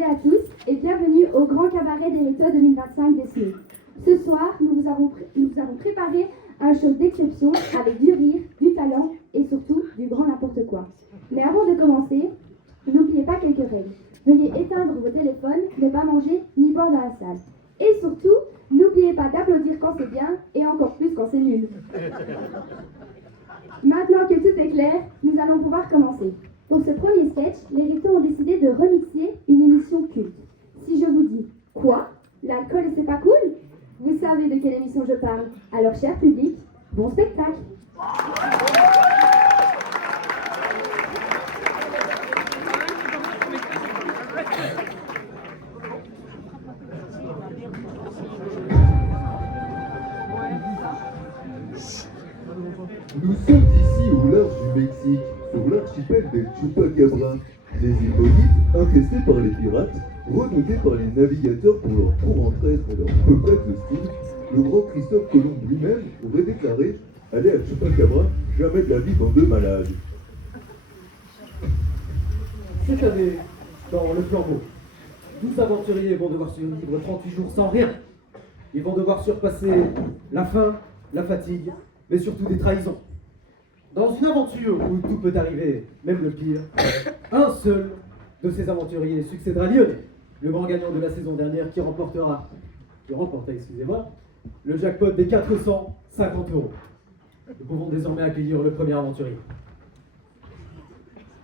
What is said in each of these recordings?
et à tous et bienvenue au Grand Cabaret des Rétos 2025 des SMIC. Ce soir, nous vous avons préparé un show d'exception avec du rire, du talent et surtout du grand n'importe quoi. Mais avant de commencer, n'oubliez pas quelques règles. Veuillez éteindre vos téléphones, ne pas manger ni boire dans la salle. Et surtout, n'oubliez pas d'applaudir quand c'est bien et encore plus quand c'est nul. Maintenant que tout est clair, nous allons pouvoir commencer. Pour ce premier sketch, les Rétos ont décidé de remixer une émission culte. Si je vous dis « Quoi ? L'alcool c'est pas cool ?» Vous savez de quelle émission je parle. Alors, cher public, bon spectacle. Nous sommes ici au large du Mexique, sur l'archipel des Chupacabras, des îles maudites infestées par les pirates, remontées par les navigateurs pour leur pour entraître et leur peuplade hostile. Le grand Christophe Colomb lui-même aurait déclaré « Aller à Chupacabra, jamais de la vie dans deux malades ». Cette année, dans le flambeau, 12 aventuriers vont devoir survivre 38 jours sans rien. Ils vont devoir surpasser la faim, la fatigue, mais surtout des trahisons. Dans une aventure où tout peut arriver, même le pire, un seul de ces aventuriers succédera à Lionel, le grand gagnant de la saison dernière qui remportait, le jackpot des 450 €. Nous pouvons désormais accueillir le premier aventurier.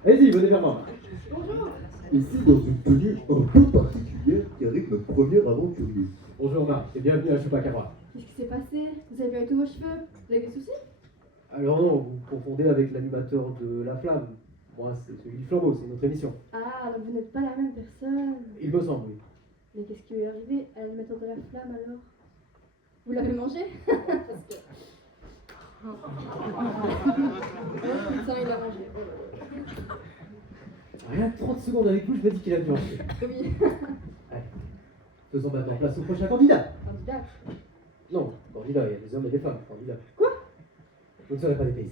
Allez-y, venez vers moi. Et c'est dans une tenue un peu particulière qu'arrive notre premier aventurier. Bonjour Marc, et bienvenue à Chupacabra. Qu'est-ce qui s'est passé? Vous avez perdu tous vos cheveux? Vous avez des soucis? Alors non, vous confondez avec l'animateur de La Flamme. Moi, c'est celui du flambeau, c'est notre émission. Ah, donc vous n'êtes pas la même personne. Il me semble, oui. Mais qu'est-ce qui lui est arrivé à l'animateur de la flamme alors? Vous l'avez mangé? Ça, il l'a mangé. Rien que 30 secondes avec vous, je me dis qu'il a dû manger. Oui. Allez, faisons maintenant place au prochain candidat. Candidat. Non, candidat, il y a des hommes et des femmes, candidats. Quoi? Vous ne serez pas dépaysés.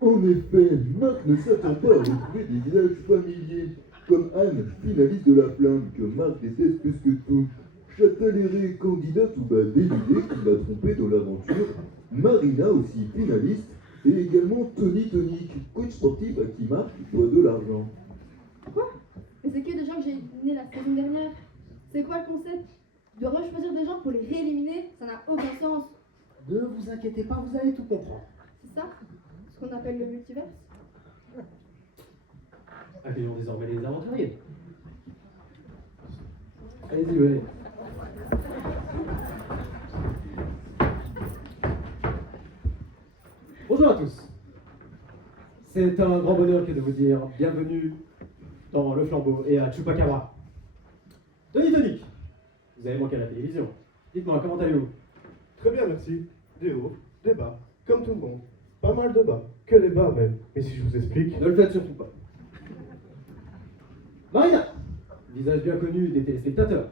En effet, Marc ne s'attend pas à retrouver des visages familiers, comme Anne, finaliste de La Flamme, que Marc déteste plus que tout. Châtelleraie, candidate ou dénudée qui l'a trompé dans l'aventure. Marina, aussi finaliste, et également Tony Tonic, coach sportif à qui Marc doit de l'argent. Quoi? Mais c'est que des gens que j'ai éliminés la saison dernière. C'est quoi le concept? De rechoisir des gens pour les rééliminer? Ça n'a aucun sens. Ne vous inquiétez pas, vous allez tout comprendre. C'est ça? Ce qu'on appelle le multiverse? Accueillons désormais les aventuriers. Allez-y, venez. Bonjour à tous. C'est un grand bonheur que de vous dire bienvenue dans le flambeau et à Chupacabra. Tony Tonic, vous avez manqué à la télévision. Dites-moi, comment allez-vous? Très bien, merci. Des hauts, des bas, comme tout le monde. Pas mal de bas, que des bas même. Mais si je vous explique... Ne le faites surtout pas. Marina, visage bien connu des téléspectateurs.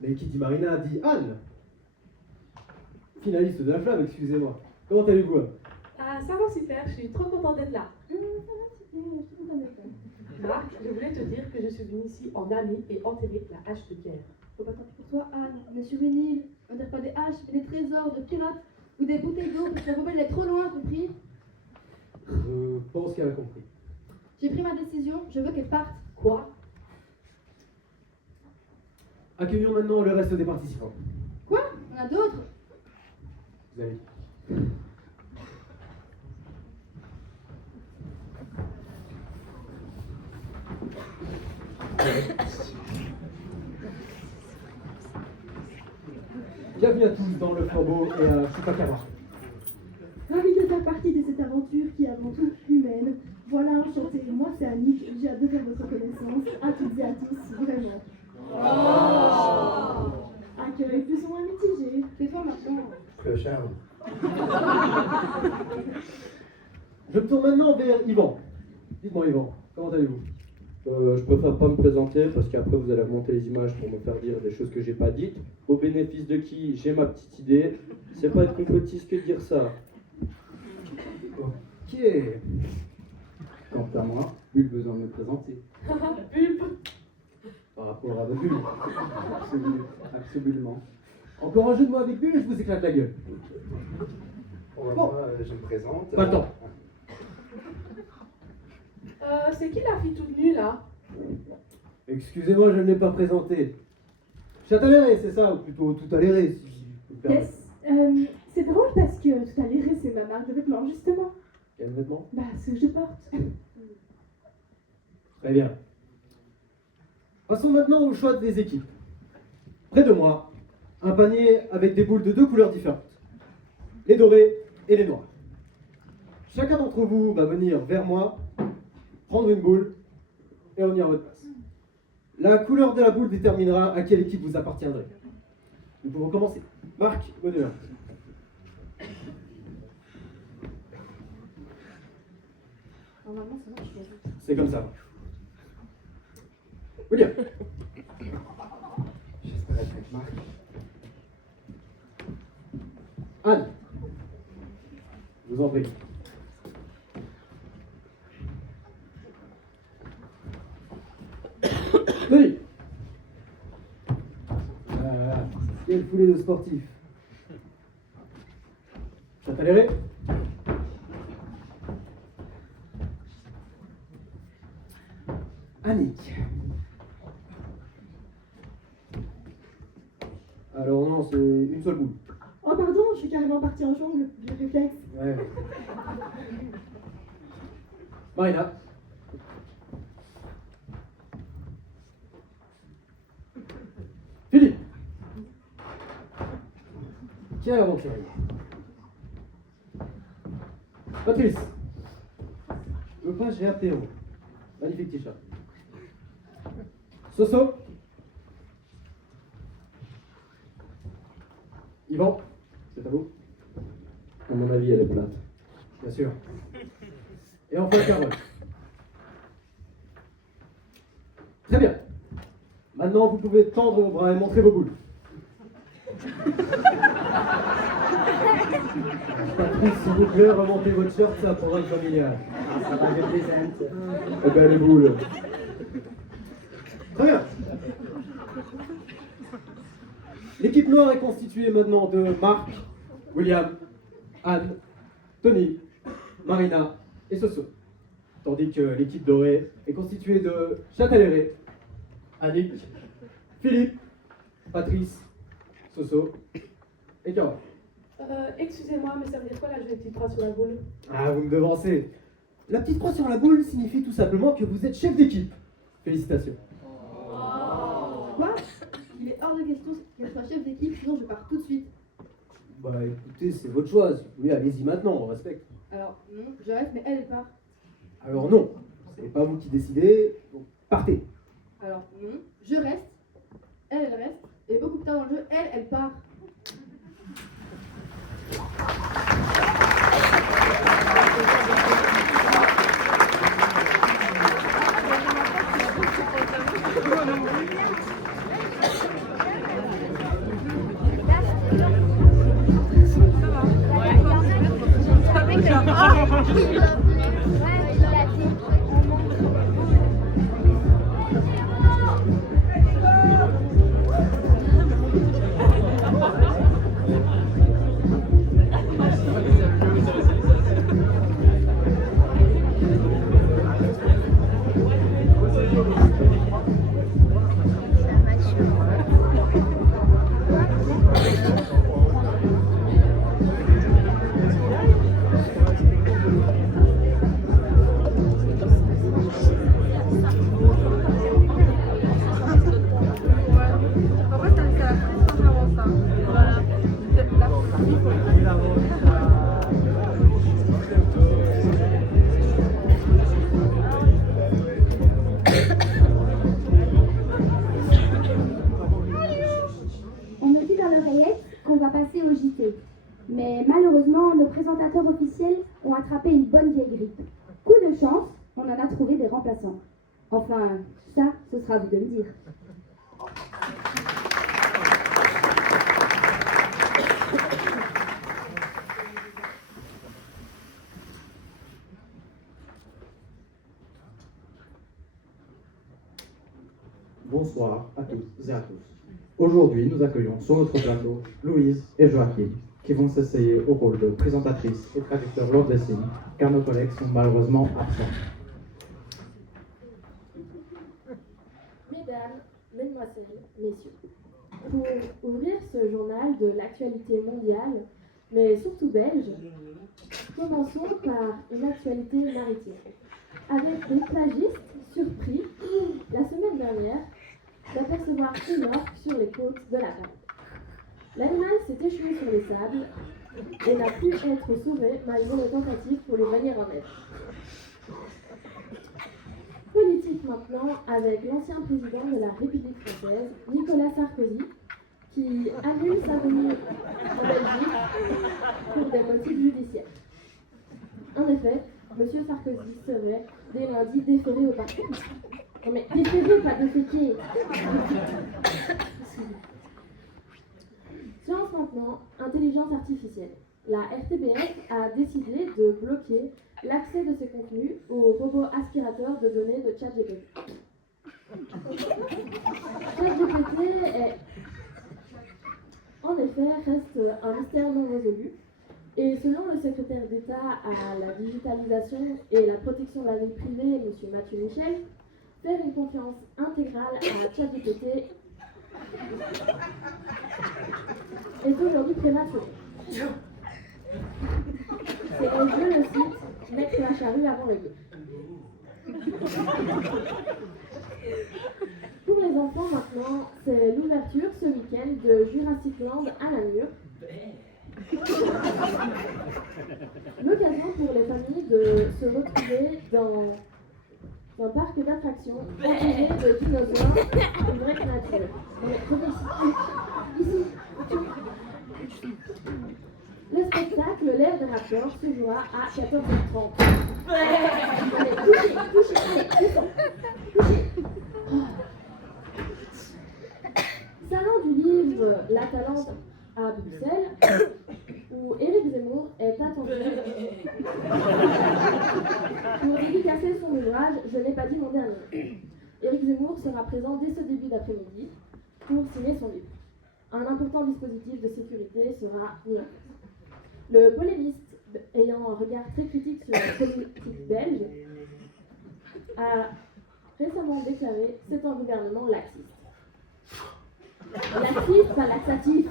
Mais qui dit Marina dit Anne. Finaliste de La Flamme, excusez-moi. Comment allez-vous, Anne? Ah, ça va super, je suis trop contente d'être là. Ça va, super, je suis contente d'être là. Marc, je voulais te dire que je suis venue ici en amie et enterrer la hache de pierre. Faut pas tant pis pour toi, Anne. On est sur une île. On n'a pas des haches, mais des trésors de pirates ou des bouteilles d'eau parce que la poubelle est trop loin, compris? Je pense qu'elle a compris. J'ai pris ma décision, je veux qu'elle parte. Quoi? Accueillons maintenant le reste des participants. Quoi? On a d'autres? Vous allez. Bienvenue à tous dans le flambeau et à Chupacabra. Ravi de faire partie de cette aventure qui est avant tout humaine. Voilà, enchanté. Moi, c'est Annick. J'ai hâte de faire votre connaissance. À toutes et à tous, vraiment. Accueil plus ou moins mitigé. C'est toi maintenant. Le charme. Je me tourne maintenant vers Yvan. Dites-moi, Yvan, comment allez-vous? Je préfère pas me présenter parce qu'après vous allez remonter les images pour me faire dire des choses que j'ai pas dites. Au bénéfice de qui j'ai ma petite idée. C'est pas être complotiste que de dire ça. Ok. Quant à moi, plus besoin de me présenter. Pulpe. Ah, par rapport à votre bulle. Absolument. Encore un jeu de mots avec bulle et je vous éclate la gueule. Bon, Bon. moi, je me présente. Pas le temps. C'est qui la fille toute nue là? Excusez-moi, je ne l'ai pas présenté. Châtellerault, c'est ça, ou plutôt tout alléré, si je peux me permettre. Yes. C'est drôle parce que tout à l'heure, c'est ma marque de vêtements, justement. Quel vêtement? Bah, ce que je porte. Très bien. Passons maintenant au choix des équipes. Près de moi, un panier avec des boules de 2 couleurs différentes. Les dorés et les noirs. Chacun d'entre vous va venir vers moi, prendre une boule et revenir à votre place. La couleur de la boule déterminera à quelle équipe vous appartiendrez. Nous pouvons commencer. Marc, honneur. Normalement, c'est moi qui choisis. C'est comme ça. William. J'espère être avec Marc. Anne. Je vous en prie. Denis. Quelle foulée de sportifs. Châtellerault. Annick. Alors non, c'est une seule boule. Oh, pardon, je suis carrément partie en jongle, le réflexe. Ouais. Marina. Philippe. Quel aventurier. Patrice. Le page et apéro. Magnifique t-shirt. Soso. Yvan. C'est à vous. À mon avis, elle est plate. Bien sûr. Et enfin, Carole. Très bien. Maintenant, vous pouvez tendre vos bras et montrer vos boules. Patrice, s'il vous plaît, remontez votre shirt, c'est un programme familial. Ça va, je plaisante. Eh ben, les boules. Très bien. L'équipe noire est constituée maintenant de Marc, William, Anne, Tony, Marina et Soso. Tandis que l'équipe dorée est constituée de Châtellerault, Annick, Philippe, Patrice, Soso et Carole. Excusez-moi, mais ça veut dire quoi là, j'ai des petits traits sur la boule? Ah, vous me devancez. La petite croix sur la boule signifie tout simplement que vous êtes chef d'équipe. Félicitations. Quoi? Il est hors de question qu'elle soit chef d'équipe, sinon je pars tout de suite. Bah écoutez, c'est votre choix. Si vous voulez, allez-y maintenant, on respecte. Alors, non, je reste, mais elle part. Alors non, c'est pas vous qui décidez, donc partez. Alors, non, je reste, elle reste, et beaucoup plus tard dans le jeu, elle part. On me dit dans l'oreillette qu'on va passer au JT. Mais malheureusement, nos présentateurs officiels ont attrapé une bonne vieille grippe. Coup de chance, on en a trouvé des remplaçants. Enfin, ça, ce sera à vous de le dire. Bonsoir. Bonsoir à toutes et à tous. Aujourd'hui, nous accueillons sur notre plateau Louise et Joachim, qui vont s'essayer au rôle de présentatrice et traducteur lors des signes, car nos collègues sont malheureusement absents. Mesdames, Mesdemoiselles, Messieurs, pour ouvrir ce journal de l'actualité mondiale, mais surtout belge, commençons par une actualité maritime. Avec des plagistes surpris, la semaine dernière, d'apercevoir une orque sur les côtes de la Paris. L'animal s'est échoué sur les sables et n'a pu être sauvé malgré les tentatives pour lui venir en aide. Politique maintenant avec l'ancien président de la République française, Nicolas Sarkozy, qui annule sa venue en Belgique pour des motifs judiciaires. En effet, M. Sarkozy serait dès lundi déféré au parquet. Non mais déféré, pas déféqué. Science maintenant, intelligence artificielle. La RTBF a décidé de bloquer l'accès de ses contenus au robot aspirateur de données de ChatGPT. ChatGPT en effet reste un mystère non résolu et selon le secrétaire d'État à la digitalisation et la protection de la vie privée, M. Mathieu Michel, faire une confiance intégrale à ChatGPT est aujourd'hui prématuré. C'est, je le cite, mettre la charrue avant les bœufs. Pour les enfants maintenant, c'est l'ouverture ce week-end de Jurassic Land à Namur. L'occasion pour les familles de se retrouver dans un parc d'attractions entouré de dinosaures d'une vraie nature. Mais revenez ici. Le spectacle L'ère des raptors se jouera à 14h30. Allez, couchez, couchez. Salon du livre La Talente à Bruxelles, où Éric Zemmour est attendu pour dédicacer son ouvrage Je n'ai pas dit mon dernier. Éric Zemmour sera présent dès ce début d'après-midi pour signer son livre. Un important dispositif de sécurité sera mis en place. Le polémiste, ayant un regard très critique sur la politique belge, a récemment déclaré « c'est un gouvernement laxiste ». Laxiste, pas laxatif.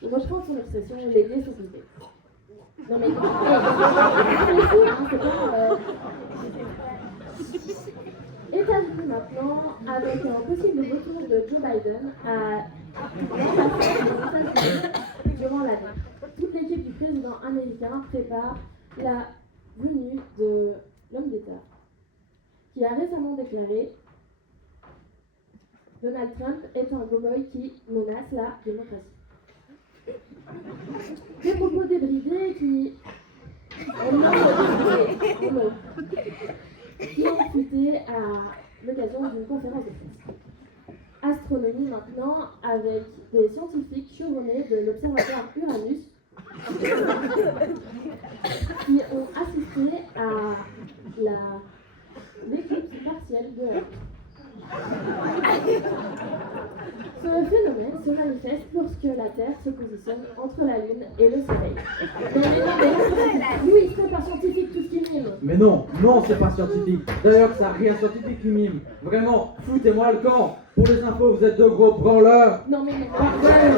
Je reprends son expression « les dés sont coupés ». Non mais, c'est fou, hein, c'est pas... États-Unis maintenant, avec un possible retour de Joe Biden à l'ambassade des États-Unis durant l'année. Toute l'équipe du président américain prépare la venue de l'homme d'État, qui a récemment déclaré « Donald Trump est un cow-boy qui menace la démocratie ». Des propos débridés qui ont fuité à l'occasion d'une conférence de presse. Astronomie maintenant, avec des scientifiques chevronnés de l'observatoire Uranus qui ont assisté à l'éclipse partielle de la Lune. Ce phénomène se manifeste lorsque la Terre se positionne entre la Lune et le Soleil. Oui, c'est pas scientifique tout ce qui mime. Mais non, c'est pas scientifique. D'ailleurs, ça n'a rien de scientifique qui mime. Vraiment, foutez-moi le camp. Pour les infos, vous êtes de gros branleurs. Non mais non. Parfait.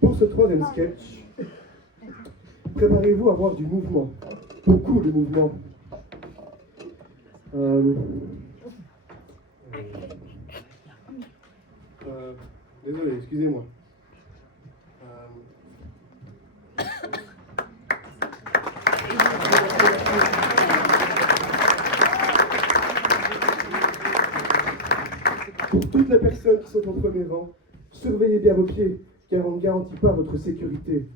Pour ce troisième sketch, préparez-vous à avoir du mouvement. Beaucoup de mouvement. Désolé, excusez-moi. Pour toutes les personnes qui sont au premier rang, surveillez bien vos pieds, car on ne garantit pas votre sécurité.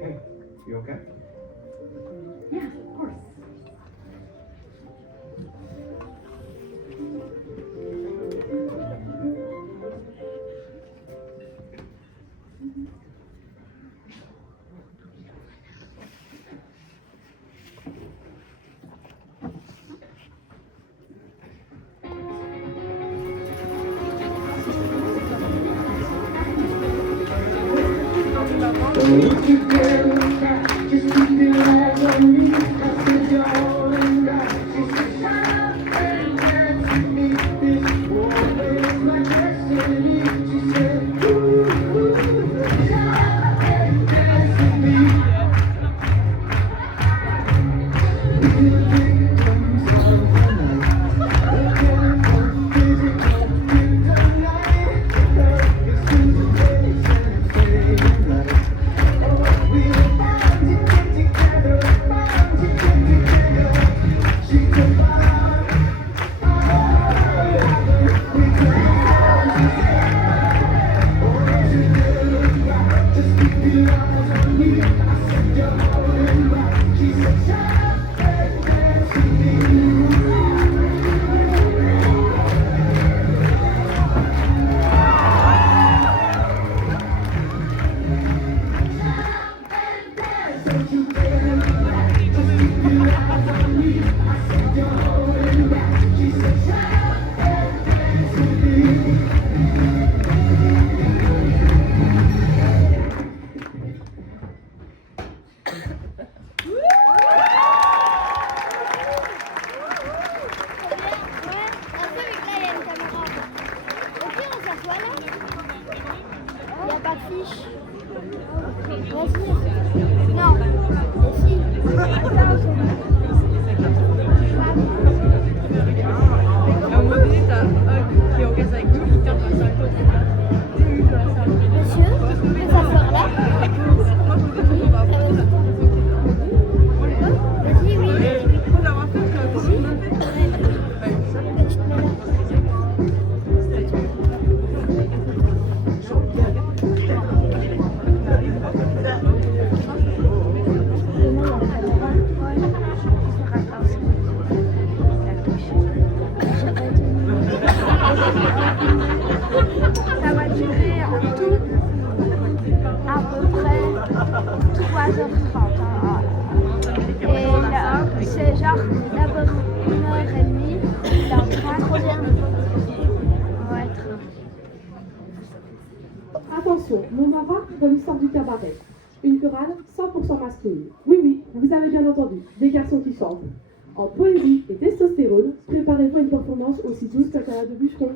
Hey, you okay? Yeah, of course. Ça va durer en tout à peu près 3h30. Et là, c'est genre d'abord 1h30, la on va être... Attention, mon marin dans l'histoire du cabaret. Une chorale 100% masculine. Oui, oui, vous avez bien entendu, des garçons qui chantent. En poésie et testostérone, préparez-vous à une performance aussi douce qu'un canard de bûcheron.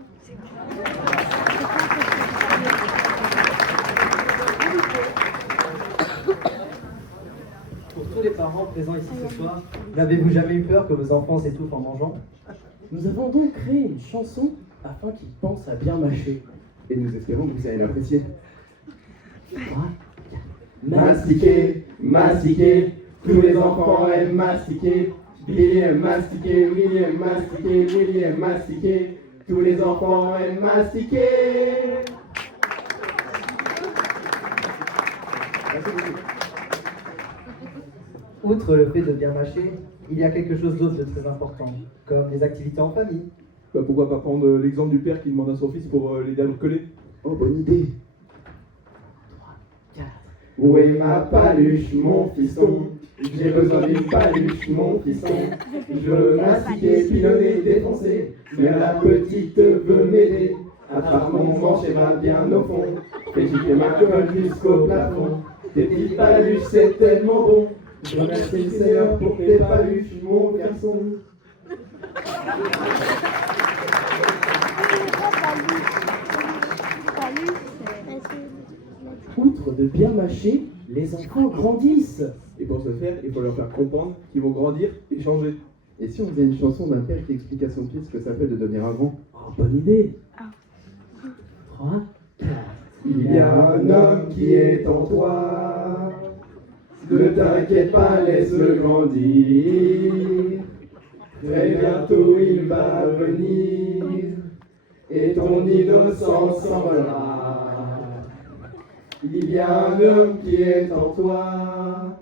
Pour tous les parents présents ici ce soir, n'avez-vous jamais eu peur que vos enfants s'étouffent en mangeant? Nous avons donc créé une chanson afin qu'ils pensent à bien mâcher. Et nous espérons que vous allez l'apprécier. Mastiquer, mastiquer, tous les enfants aiment mastiquer. Billy aime mastiquer, Willy aime mastiquer, Willy aime mastiquer, tous les enfants aiment mastiquer. Outre le fait de bien mâcher, il y a quelque chose d'autre de très important, comme les activités en famille. Bah, pourquoi pas prendre l'exemple du père qui demande à son fils pour l'aider à le coller? Oh, bonne idée. 3, 4. Où est ma paluche, mon fiston? J'ai besoin d'une paluche, mon fiston. Je veux mastiquer, pilonner, défoncer, mais la petite veut m'aider. Attrape mon manche et va bien au fond. Fais gifler ma gueule jusqu'au plafond. Tes petites paluches, c'est tellement bon. Je remercie le Seigneur pour tes paluches, mon garçon. Outre de bien mâcher, les enfants grandissent. Et pour ce faire, il faut leur faire comprendre qu'ils vont grandir et changer. Et si on faisait une chanson d'un père qui explique à son fils ce que ça fait de devenir un grand? Oh, bonne idée. 3, 4. Il y a un homme qui est en toi. Ne t'inquiète pas, laisse-le grandir. Très bientôt il va venir et ton innocence s'envolera. Il y a un homme qui est en toi.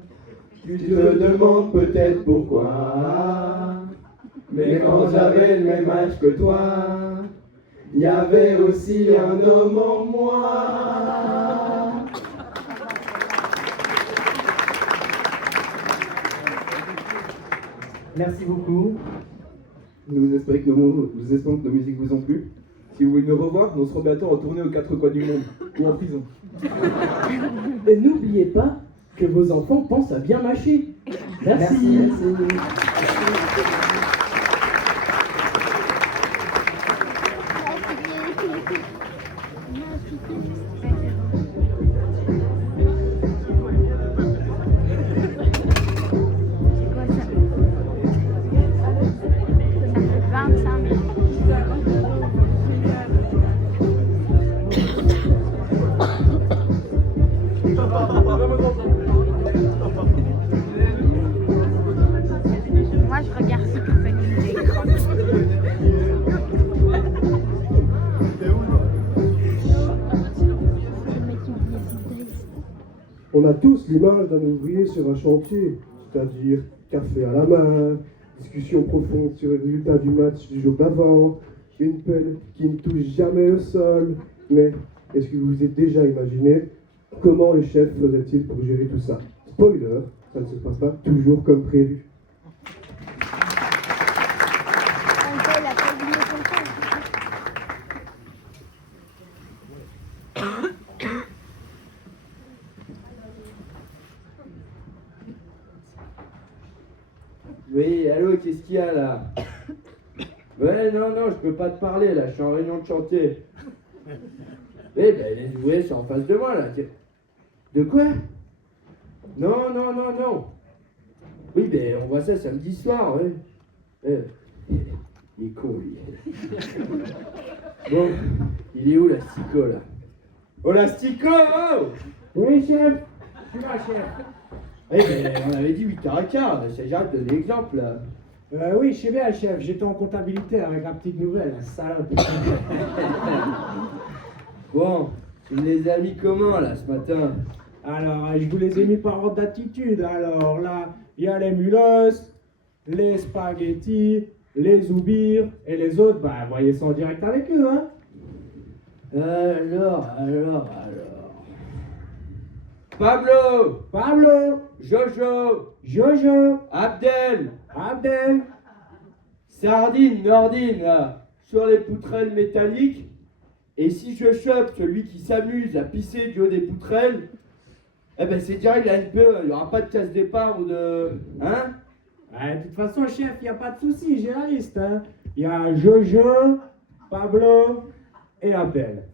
Tu te demandes peut-être pourquoi. Mais quand j'avais le même âge que toi, il y avait aussi un homme en moi. Merci beaucoup. Nous espérons que nos musiques vous ont plu. Si vous voulez nous revoir, nous serons bientôt retournés aux quatre coins du monde ou en prison. Et n'oubliez pas que vos enfants pensent à bien mâcher. Merci. Moi, je regarde ce que fait l'écran. On a tous l'image d'un ouvrier sur un chantier, c'est-à-dire café à la main, discussion profonde sur les résultats du match du jour d'avant, une pelle qui ne touche jamais le sol. Mais est-ce que vous vous êtes déjà imaginé comment le chef faisait-il pour gérer tout ça? Spoiler, ça ne se passe pas toujours comme prévu. Oui, allô, qu'est-ce qu'il y a là? Ouais, non, je peux pas te parler là, je suis en réunion de chantier. Eh ben, les ouvriers sont en face de moi là. De quoi? Non. Oui, ben, on voit ça samedi soir, ouais. Il est con, lui. Bon, il est où l'astico là? Oh, l'astico, oh! Oui, chef. Je suis là, chef. Eh ben, on avait dit 8h15, j'arrête de donner l'exemple là. Oui, je sais bien, chef. J'étais en comptabilité avec la petite nouvelle, la salope. Bon, tu les as mis comment là ce matin? Alors, je vous les ai mis par ordre d'attitude. Alors là, il y a les mulos, les spaghettis, les zoubirs et les autres, bah, voyez ça en direct avec eux, hein. Alors. Pablo, Jojo, Abdel, Sardine, Nordine, là, sur les poutrelles métalliques. Et si je chope celui qui s'amuse à pisser du haut des poutrelles, eh ben c'est direct, il n'y aura pas de casse départ ou de... Hein? De toute façon, chef, il n'y a pas de souci, j'ai la liste, hein. Il y a Jojo, Pablo et Abdel.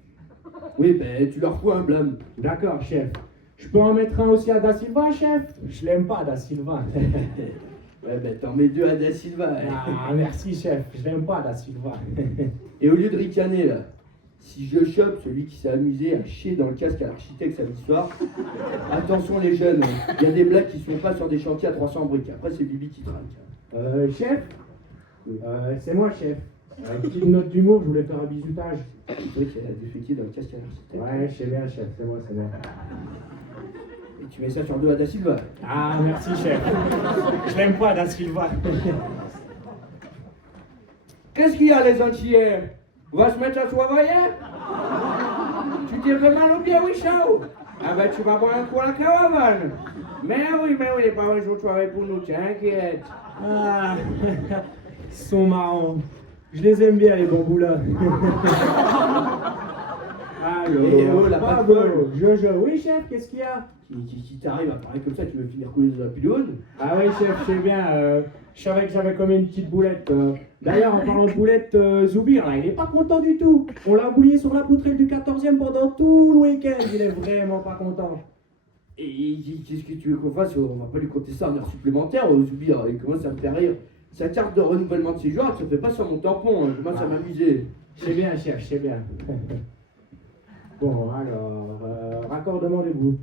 Oui, ben tu leur fous un blâme. D'accord, chef. Je peux en mettre un aussi à Da Silva, chef? Je l'aime pas, Da Silva. Ouais, ben t'en mets deux à Da Silva. Hein. Ah, merci, chef. Je l'aime pas, Da Silva. Et au lieu de ricaner, là, si je chope celui qui s'est amusé à chier dans le casque à l'architecte samedi soir, attention les jeunes, il y a des blagues qui se font pas sur des chantiers à 300 briques. Après, c'est Bibi qui traque. Chef? C'est moi, chef. Une petite note d'humour, je voulais faire un bisutage. C'est vrai qu'il y a des fétiers dans le casque à l'architecte. Ouais, je sais bien, chef. C'est moi. Et tu mets ça sur le dos à Da Silva. Ah, merci, chef. Je l'aime pas, Da Silva. Qu'est-ce qu'il y a, les Antillais? On va se mettre à travailler? Tu t'es fait mal au pied, oui, Chao? Ah bah tu vas boire un coup à la caravane. Mais oui, les pas un jour de soirée pour nous, t'inquiète. Ah, ils sont marrants. Je les aime bien, les bambous là. Oh, la bravo, patronne. Jojo. Oui, chef, qu'est-ce qu'il y a? Si t'arrives à parler comme ça, tu veux finir couler dans la piloune? Ah oui, chef, je sais bien. Je savais que j'avais comme une petite boulette. D'ailleurs, en parlant de boulette, Zoubir, là, il est pas content du tout. On l'a oublié sur la poutrelle du 14e pendant tout le week-end. Il est vraiment pas content. Et qu'est-ce que tu veux qu'on fasse? On va pas lui compter ça en heure supplémentaire, Zoubir. Il commence à me faire rire. Sa carte de renouvellement de séjour, elle se fait pas sur mon tampon. Je commence à m'amuser. Je sais bien, chef, je sais bien. Bon, alors, raccordement des bouts.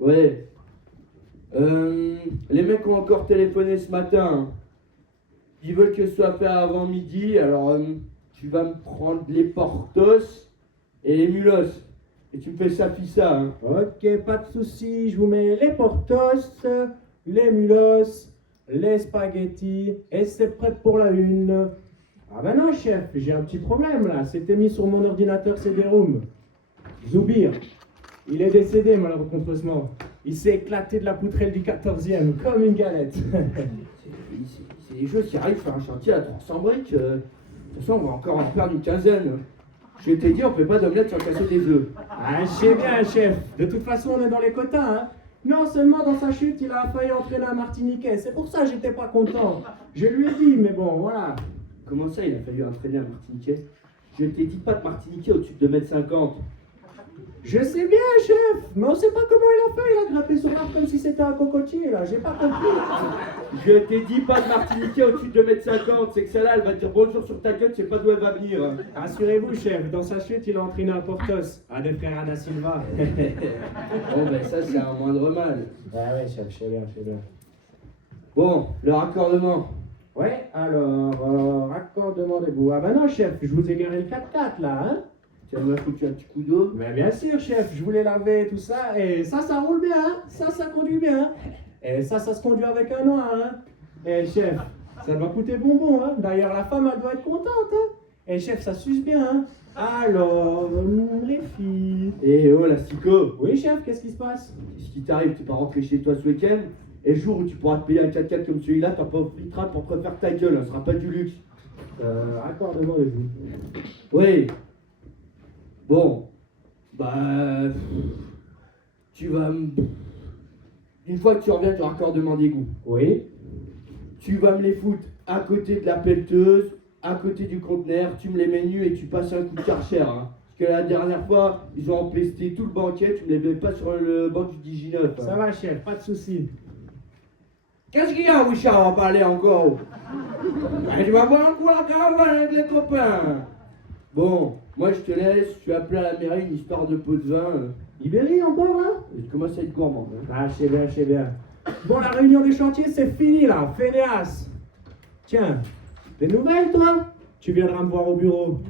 Ouais. Les mecs ont encore téléphoné ce matin. Ils veulent que ce soit fait avant midi. Alors, tu vas me prendre les Portos et les Mulos. Et tu me fais ça puis ça. Hein. Ok, pas de soucis. Je vous mets les Portos, les Mulos, les spaghettis. Et c'est prêt pour la une. Ah ben non, chef, j'ai un petit problème là. C'était mis sur mon ordinateur CD-ROM. Zoubir, il est décédé malheureusement. Il s'est éclaté de la poutrelle du 14e, comme une galette. C'est des choses qui arrivent sur un chantier à 300 briques. De toute façon, on va encore en perdre une quinzaine. Je t'ai dit, on ne fait pas d'omelette sans casser des œufs. Ah, je sais bien, chef. De toute façon, on est dans les quotas, hein. Non seulement dans sa chute, il a failli entraîner un Martiniquais. C'est pour ça que j'étais pas content. Je lui ai dit, mais bon, voilà. Comment ça, il a fallu entraîner un Martiniquais? Je t'ai dit pas de Martiniquais au-dessus de 2,50 m. Je sais bien, chef, mais on sait pas comment il a fait. Il a grimpé sur l'arbre comme si c'était un cocotier, là. J'ai pas compris. Je t'ai dit pas de Martiniquais au-dessus de 2,50 m. C'est que celle-là, elle va te dire bonjour sur ta gueule, tu sais pas d'où elle va venir. Rassurez-vous, chef, dans sa chute, il a entraîné un Portos, un des frères Ana Silva. Bon, ben ça, c'est un moindre mal. Ah ouais, chef, je sais bien, je sais bien. Bon, le raccordement. Ouais, alors, raccordement des bouts. Ah bah non, chef, je vous ai garé le 4x4, là, hein. Tu m'as foutu un petit coup d'eau? Mais bien sûr, chef, je voulais laver tout ça, et ça roule bien, hein. Ça conduit bien. Et ça se conduit avec un noir, hein. Et chef, ça doit coûter bonbon, hein. D'ailleurs, la femme, elle doit être contente, hein. Et chef, ça suce bien, hein. Alors, les filles... Eh oh, la psycho. Oui, chef, qu'est-ce qui se passe? Qu'est-ce qui t'arrive? Tu vas rentrer chez toi ce week-end, et le jour où tu pourras te payer un 4x4 comme celui-là, t'en profiteras pour te refaire ta gueule, hein. Ce sera pas du luxe. Raccordement des bouts. Oui. Bon, bah, tu vas une fois que tu reviens du raccordement d'égout, oui, tu vas me les foutre à côté de la pelleteuse, à côté du conteneur, tu me les mets nus et tu passes un coup de karcher, hein. Parce que la dernière fois, ils ont empesté tout le banquet, tu me les mets pas sur le banc du 19. Hein. Ça va, chef, pas de soucis. Qu'est-ce qu'il y a, Richard, on va parler encore? Tu vas boire un coup à la caravane avec les copains. Bon, moi je te laisse, tu as appelé à la mairie une histoire de pot de vin. Ibérie encore là? Tu commences à être gourmand. Hein. Ah, je sais bien, je sais bien. Bon, la réunion des chantiers, c'est fini là, Fénéas. Tiens, des nouvelles toi? Tu viendras me voir au bureau.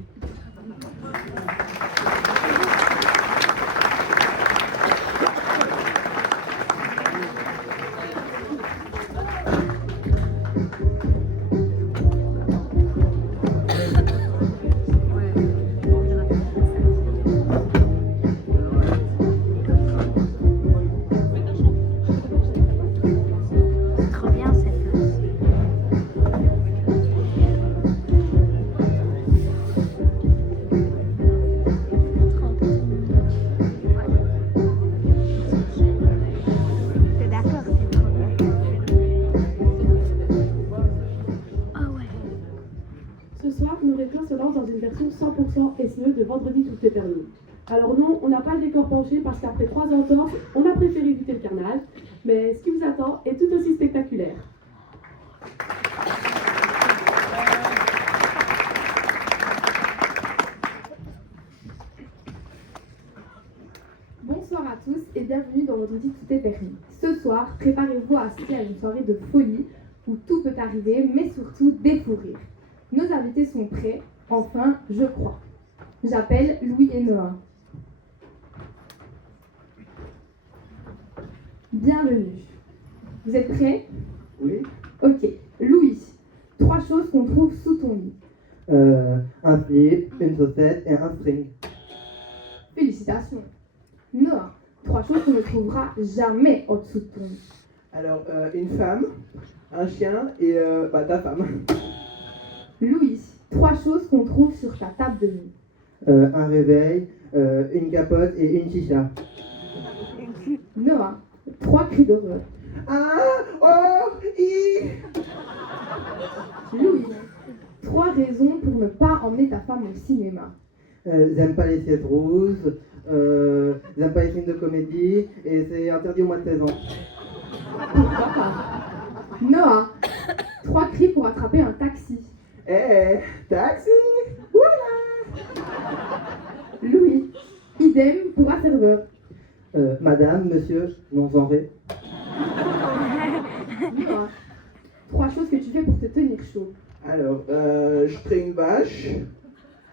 Trop bien cette place. T'es d'accord, c'est trop bien. Ah ouais. Ce soir, nos réflexions se lancent dans une version 100% SE de Vendredi tout est permis. Alors non, on n'a pas le décor penché parce qu'après 3 entorses, on a préféré éviter le carnage, mais ce qui vous attend est tout aussi spectaculaire. Bonsoir à tous et bienvenue dans Vendredi tout est permis. Ce soir, préparez-vous à assister à une soirée de folie où tout peut arriver, mais surtout des fous rires. Nos invités sont prêts, enfin, je crois. J'appelle Louis et Noah. Bienvenue. Vous êtes prêts? Oui. Ok. Louis, 3 choses qu'on trouve sous ton lit. Un slip, une chaussette et un string. Félicitations. Noah, 3 choses qu'on ne trouvera jamais en dessous de ton lit. Alors, une femme, un chien et ta femme. Louis, 3 choses qu'on trouve sur ta table de nuit. Un réveil, une capote et une chicha. Noah, 3 cris d'horreur. Louis, 3 raisons pour ne pas emmener ta femme au cinéma. J'aime pas les sièges rouges, j'aime pas les films de comédie et c'est interdit au moins de 16 ans. Pourquoi pas? Noah, 3 cris pour attraper un taxi. Taxi! Louis, idem pour un serveur. Madame, monsieur, non genré. Noah, 3 choses que tu fais pour te tenir chaud. Alors, je traîne une vache,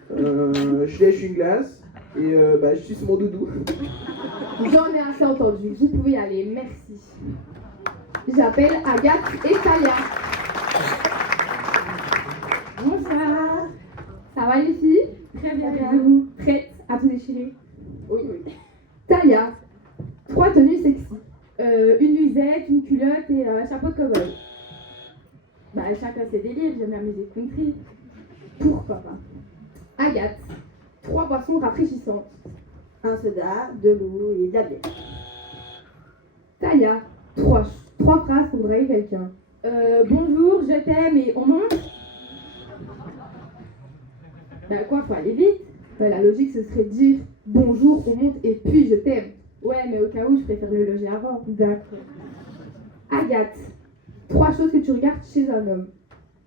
je lèche une glace et je suce mon doudou. J'en ai assez entendu, vous pouvez y aller, merci. J'appelle Agathe et Talia. Bonsoir. Ça va les filles? Très bien, et vous? Prêtes à tout déchirer? Oui. Talia, 3 tenues sexy. Une nuisette, une culotte et un chapeau de cow-boy. Bah chacun ses délires, j'aime la musique country. Pourquoi pas? Agathe, 3 boissons rafraîchissantes. Un soda, de l'eau et de la bière. Talia, 3 phrases pour draguer quelqu'un. Bonjour, je t'aime et on monte? Bah quoi, faut aller vite. Bah, la logique ce serait de dire bonjour, on monte et puis je t'aime. Ouais, mais au cas où, je préfère le loger avant. D'accord. Agathe, 3 choses que tu regardes chez un homme.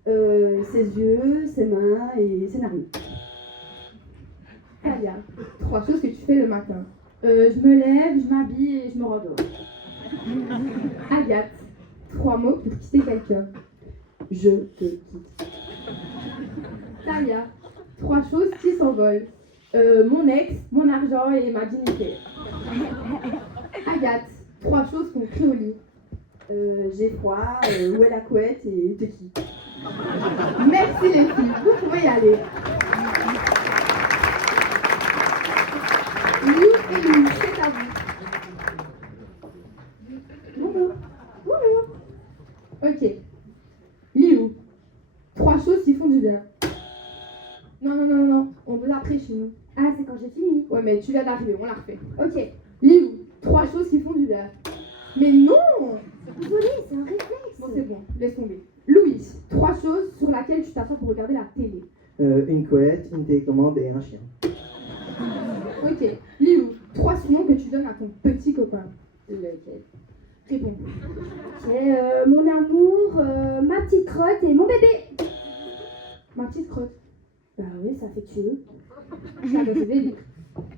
Ses yeux, ses mains et ses narines. Talia, 3 choses que tu fais le matin. Je me lève, je m'habille et je me rendors. Agathe, 3 mots pour quitter quelqu'un. Je te quitte. Talia, 3 choses qui s'envolent. Mon ex, mon argent et ma dignité. Agathe, 3 choses qu'on crie au lit. J'ai froid, où est la couette et te quitte. Merci les filles, vous pouvez y aller. Lou et Lou, c'est à vous. Bonjour. Bonjour. Ok. Liou, 3 choses qui font du bien. Non, on l'a après chez nous. Ah, c'est quand j'ai fini. Ouais, mais tu viens d'arriver, on l'a refait. Ok. Liou, 3 choses qui font du bien. Mais non! Désolée, c'est un réflexe. Bon, c'est bon, laisse tomber. Louis, 3 choses sur lesquelles tu t'assois pour regarder la télé. Une couette, une télécommande et un chien. Ok. Liou, 3 surnoms que tu donnes à ton petit copain. Lequel? Réponds. C'est mon amour, ma petite crotte et mon bébé. Ma petite crotte. Bah oui, ça fait tueux. Chacun ses délires.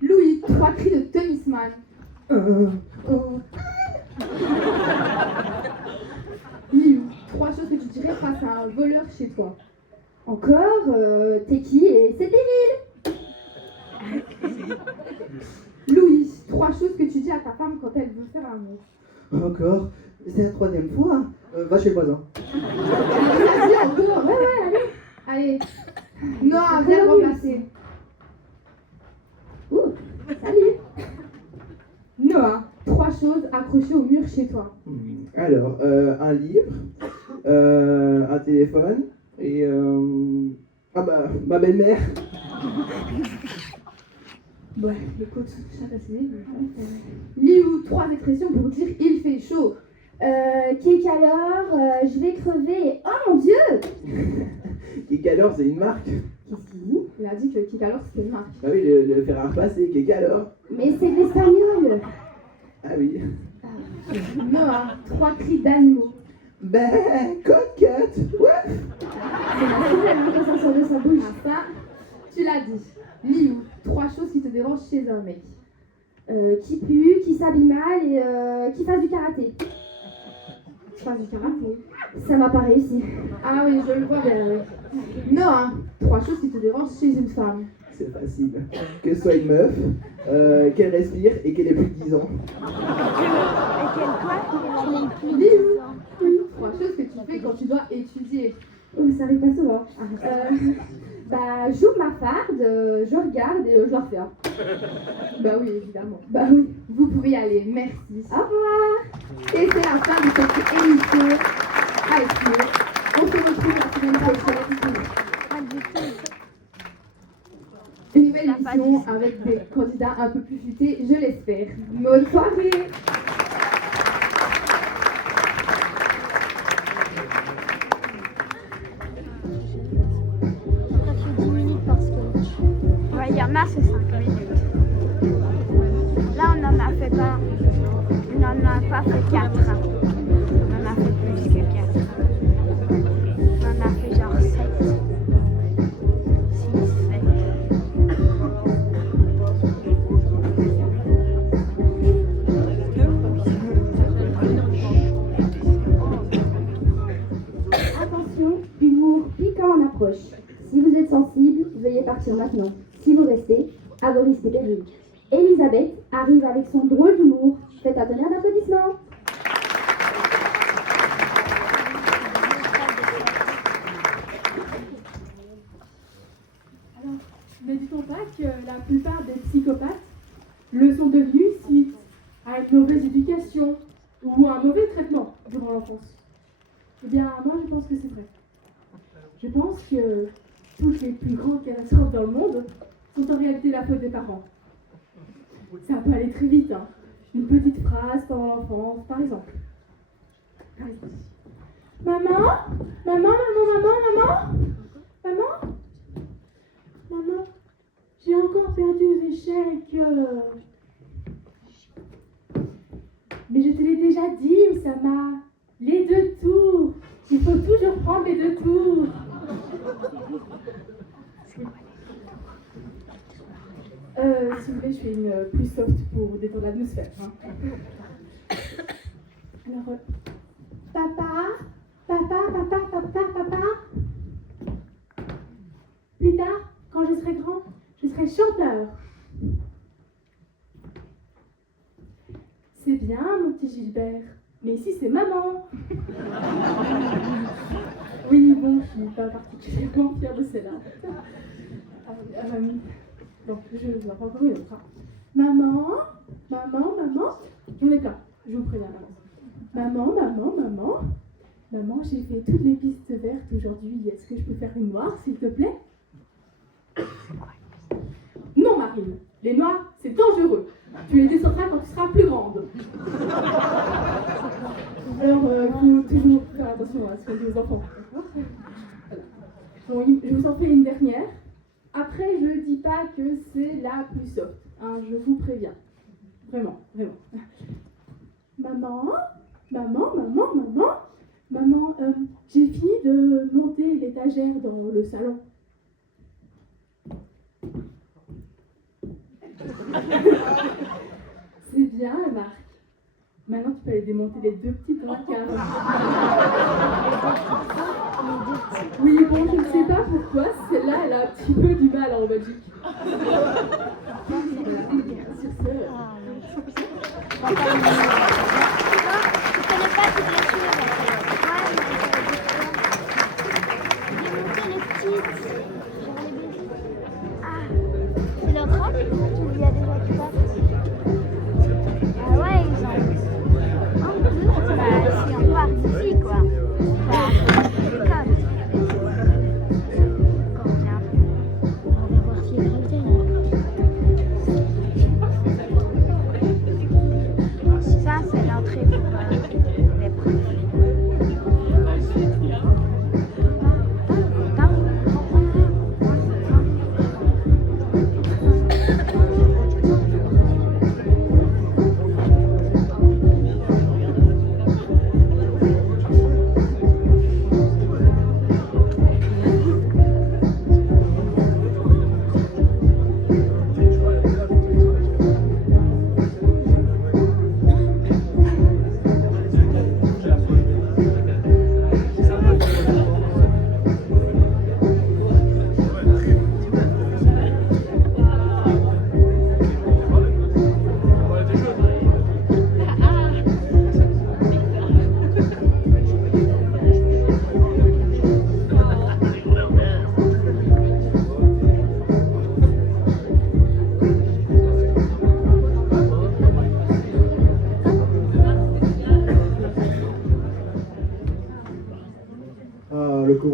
Louis, 3 cris de tennisman. Liou, 3 choses que tu dirais face à un voleur chez toi. Encore, t'es qui et c'est débile. Louis, 3 choses que tu dis à ta femme quand elle veut faire l'amour. Encore? C'est la 3e fois. Va chez le voisin. Vas-y, encore. Ouais, allez. Non, viens le remplacer. Ouh, salut. Noah, 3 choses accrochées au mur chez toi. Alors, un livre, un téléphone et ma belle-mère. Ouais, écoute, chacun ses délires. Liou, 3 expressions pour dire il fait chaud. Quelle heure, je vais crever et oh mon dieu. Kek'alor, c'est une marque. Qu'est-ce qu'il dit? Il a dit que Kek'alor c'était une marque. Ah oui, le fer à repasser, Kek'alor. Mais c'est de l'espagnol. Ah oui. Noah, 3 cris d'animaux. Ben, cocotte, ouais. C'est naturel hein, quand ça sort de sa bouche. Ah ça, tu l'as dit. Liou, 3 choses qui te dérangent chez un mec. Qui pue, qui s'habille mal et qui fasse du karaté. Tu fasses du karaté. Ça m'a pas réussi. Ah oui, je le vois bien, oui. Noah, 3 choses qui te dérangent chez une femme. C'est facile. Que ce soit une meuf, qu'elle respire et qu'elle ait plus de 10 ans. Liou, 3 choses que tu fais quand tu dois étudier. Oh, ça arrive pas souvent. Bah, j'ouvre ma farde, je regarde et je la referme. Bah oui, évidemment. Bah oui. Vous pouvez y aller, merci. Au revoir. Et c'est la fin de cette émission. Allez, on se retrouve la semaine prochaine. Une nouvelle émission avec des candidats un peu plus futés, je l'espère. Bonne soirée. Ça fait 10 minutes par sketch. Ouais, il y en a, c'est 5 minutes. Là, on n'en a fait pas. On n'en a pas fait 4. On en a fait plus que 4. On en a fait genre 7. 6, 7. Attention, humour piquant en approche. Si vous êtes sensible, veuillez partir maintenant. Si vous restez, à vos risques et périls. Elisabeth arrive avec son drôle d'humour. Faites un tonnerre d'applaudissements. Alors, ne dit-on pas que la plupart des psychopathes le sont devenus suite à une mauvaise éducation ou à un mauvais traitement durant l'enfance? Eh bien, moi, je pense que c'est vrai. Je pense que toutes les plus grandes catastrophes dans le monde sont en réalité la faute des parents. Ça peut aller très vite, hein. Une petite phrase pendant l'enfance, par exemple. Maman, maman, maman, maman, maman, maman, maman, j'ai encore perdu aux échecs. Mais je te l'ai déjà dit, Oussama, les 2 tours. Il faut toujours prendre les 2 tours. Si vous voulez, je fais une plus soft pour détendre l'atmosphère. Hein. Alors, papa. Plus tard, quand je serai grand, je serai chanteur. C'est bien, mon petit Gilbert. Mais ici, c'est maman. Oui, bon, je suis pas particulièrement fière de celle-là. Donc, je vais en encore une autre. Hein. Maman, j'en ai plein, je vous préviens. Maman, j'ai fait toutes les pistes vertes aujourd'hui. Est-ce que je peux faire une noire, s'il te plaît? Non, Marine, les noirs, c'est dangereux. Tu les descendras quand tu seras plus grande. Alors, il faut toujours faire attention à ce qu'on dit aux enfants. Bon, je vous en fais une dernière. Après, je ne dis pas que c'est la plus soft, hein, je vous préviens. Vraiment. Maman, j'ai fini de monter l'étagère dans le salon. C'est bien, Marc. Maintenant, tu peux aller démonter les 2 petites dans la cave. Oui, bon, je ne sais pas pourquoi, celle-là, elle a un petit peu du mal en Belgique. Sur ce... C'est leur robe? Il y a des gens qui partent. Ah ouais, ils ont... Un peu. Bah, si on part d'ici, quoi. Bah, c'est comme. Quand on vient, on va voir s'ils reviennent. Ça, c'est l'entrée pour les profs.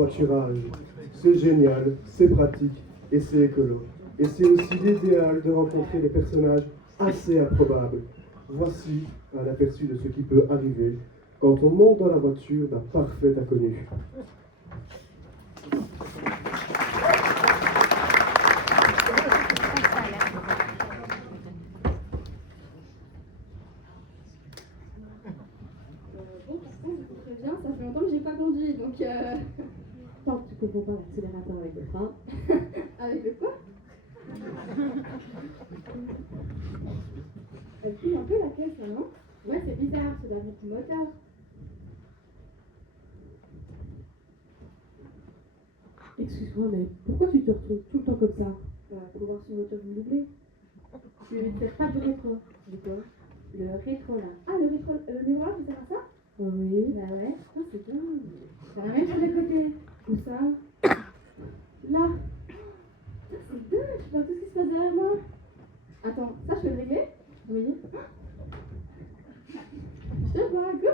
covoiturage. C'est génial, c'est pratique et c'est écolo. Et c'est aussi l'idéal de rencontrer des personnages assez improbables. Voici un aperçu de ce qui peut arriver quand on monte dans la voiture d'un parfait inconnu. Très bien, ça fait longtemps que j'ai pas conduit, donc Tant que tu ne confonds pas l'accélérateur avec le frein. avec le quoi? Elle pue un peu la caisse, là, non? Ouais, c'est bizarre, ça doit être le moteur. Excuse-moi, mais pourquoi tu te retrouves tout le temps comme ça? Pour voir si le moteur me doubler. Tu ne fais pas de rétro. De quoi? Le rétro là. Ah, le miroir, ça sert à ça? Oui. Bah ouais, oh, c'est bien. Ça la même sur les côtés. Où ça? Là. Ça, c'est dingue, je vois tout ce qui se passe derrière moi. Attends, ça, je peux le régler? Oui. Je te vois, go!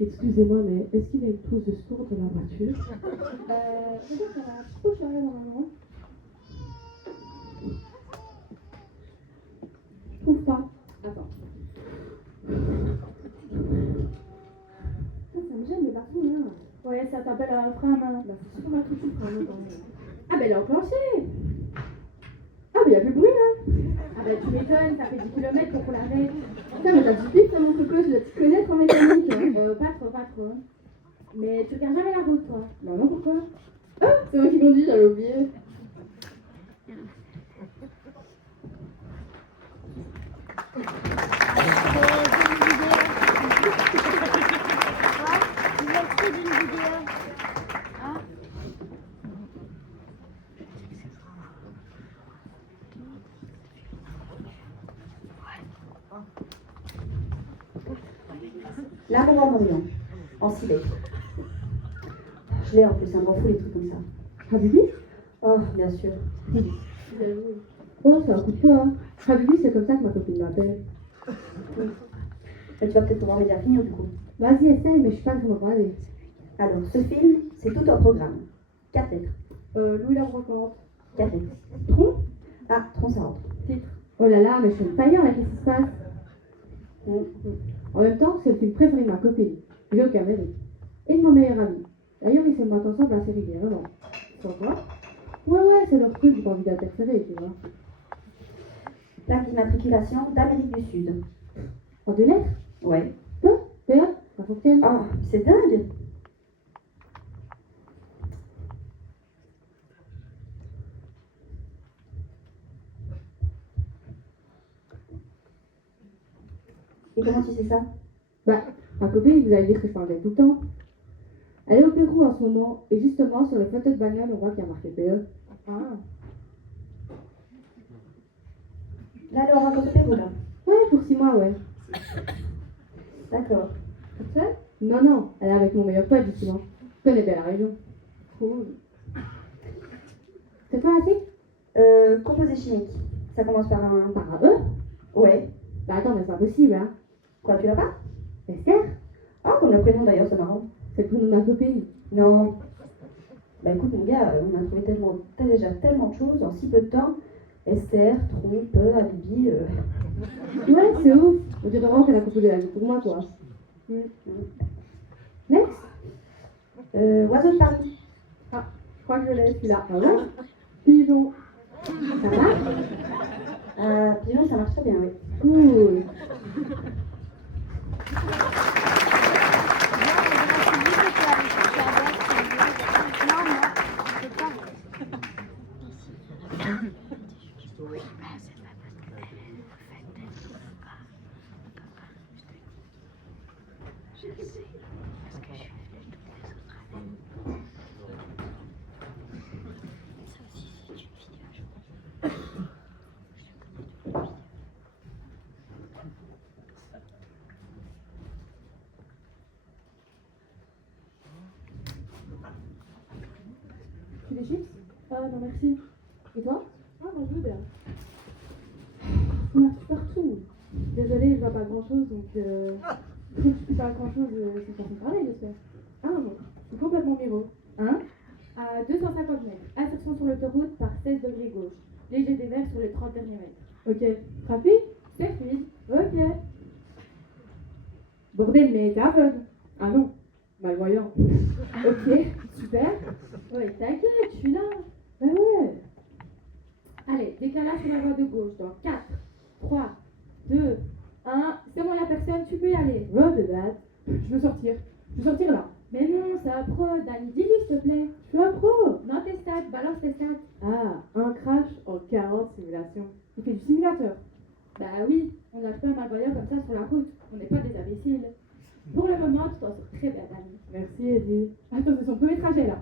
Excusez-moi, mais est-ce qu'il y a une trousse de secours dans la voiture? Regarde, ça va trop cher normalement. Je trouve pas. Attends. Ça me gêne le bâton là. Ouais, ça t'appelle un frein à main. Bah, c'est super mal foutu le frein, quand même. Ah, bah elle est enclenchée. Ah, mais y a plus de bruit là. Ah, bah tu m'étonnes, ça fait 10 km pour qu'on l'arrête. Putain, mais t'as du pif, toi, mon coco, je dois te connaître en mécanique. Pas trop, pas trop. Mais tu regardes jamais la route, toi. Bah non, pourquoi? Ah, c'est moi qui conduis, j'avais oublié. L'arbre en Orient, en Sibérie. Je l'ai en plus, un grand fou les trucs comme ça. Habibi? Oh, bien sûr. Oh, c'est un coup de feu, hein. Habibi, c'est comme ça que ma copine m'appelle. Mais tu vas peut-être pouvoir m'aider à finir du coup. Vas-y, essaye, mais je suis pas vraiment parler. Alors, ce film, c'est tout un programme. 4 lettres. Louis la brocante. 4 lettres. Tronc? Ah, tronc, ça rentre. Titre. Oh là là, mais je suis une tailleur là, qu'est-ce qui se passe? En même temps, c'est le film préféré de ma copine. J'ai aucun mérite. Et de mon meilleur ami. D'ailleurs, ils se mettent ensemble assez régulièrement. Sans toi? Ouais, c'est leur truc, j'ai pas envie d'interférer, tu vois. Plaque d'immatriculation d'Amérique du Sud. En 2 lettres? Ouais. PA? Ça fonctionne? Oh, c'est dingue! Et comment tu sais ça? Bah, ma copine, vous allez dire que je parle d'elle tout le temps. Elle est au Pérou en ce moment, et justement, sur les photos de bagnole, on voit qu'il y a marqué PE. Ah. Là, elle est en vacances au Pérou, là. Ouais, pour 6 mois, ouais. D'accord. Toute seule? Non, elle est avec mon meilleur pote, justement. Je connais bien la région. Cool. C'est quoi la suite? Composé chimique. Ça commence par un... Par un E? Ouais. Bah attends, mais c'est pas possible, hein. Quoi, tu l'as pas? Esther? Ah, comme le prénom d'ailleurs, c'est marrant. C'est le prénom de ma copine. Non. Bah écoute, mon gars, on a trouvé déjà tellement de choses en si peu de temps. Esther, Trompe, Habibi. Ouais, c'est ouf. On dirait vraiment qu'elle a composé la vie pour moi, quoi. Next? Oiseau de Paris. Ah, je crois que je l'ai, celui-là. Ah ouais? Pigeon. Ça marche? Pigeon, ça marche très bien, oui. Cool. Tu veux des chips? Ah non merci. Et toi? Ah moi je veux bien. On a tout partout. Désolée, je vois pas grand chose donc. Je peux pas grand-chose sans façon de parler, j'espère. Ah non, c'est complètement miro. Hein? À 250 mètres, insertion sur l'autoroute par 16 degrés gauche. Léger dévers sur les 30 derniers mètres. Ok. Trafic? C'est fluide. Ok. Bordel, mais t'es aveugle. Ah non, malvoyant. Ok, super. Ouais, t'inquiète, je suis là. Ben ouais. Allez, décalage sur la voie de gauche dans 4, 3, 2, 1. C'est bon, y'a personne, tu peux y aller. Road that. Je veux sortir. Je veux sortir là. Mais non, c'est un pro, Dani, dis-lui s'il te plaît. Je suis un pro. Non, tes stats, balance tes stats. Ah, un crash en 40 simulations. Il fait du simulateur. Bah oui, on lâche pas un malvoyant comme ça sur la route. On n'est pas des imbéciles. Pour le moment, tu t'en sors très bien, Dani. Merci, Eddie. Attends, c'est son premier trajet là.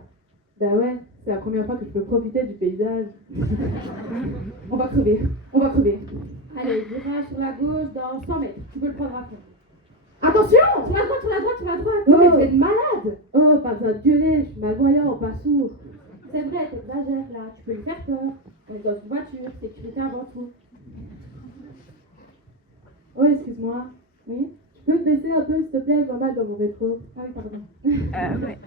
Bah ouais, c'est la première fois que je peux profiter du paysage. On va crever. On va crever. Allez, virage sur la gauche dans 100 mètres. Tu peux le prendre à fond. Attention! Sur la droite, sur la droite, sur la droite. Non mais vous êtes malade! Oh, pas besoin de gueuler, je suis malvoyant, pas sourd. C'est vrai, t'exagères là. Tu peux lui faire peur. On est dans une voiture, sécurité avant tout. Oh, excuse-moi. Oui? Tu peux te baisser un peu, s'il te plaît, j'ai mal dans mon rétro. Ah oui, pardon. Ouais.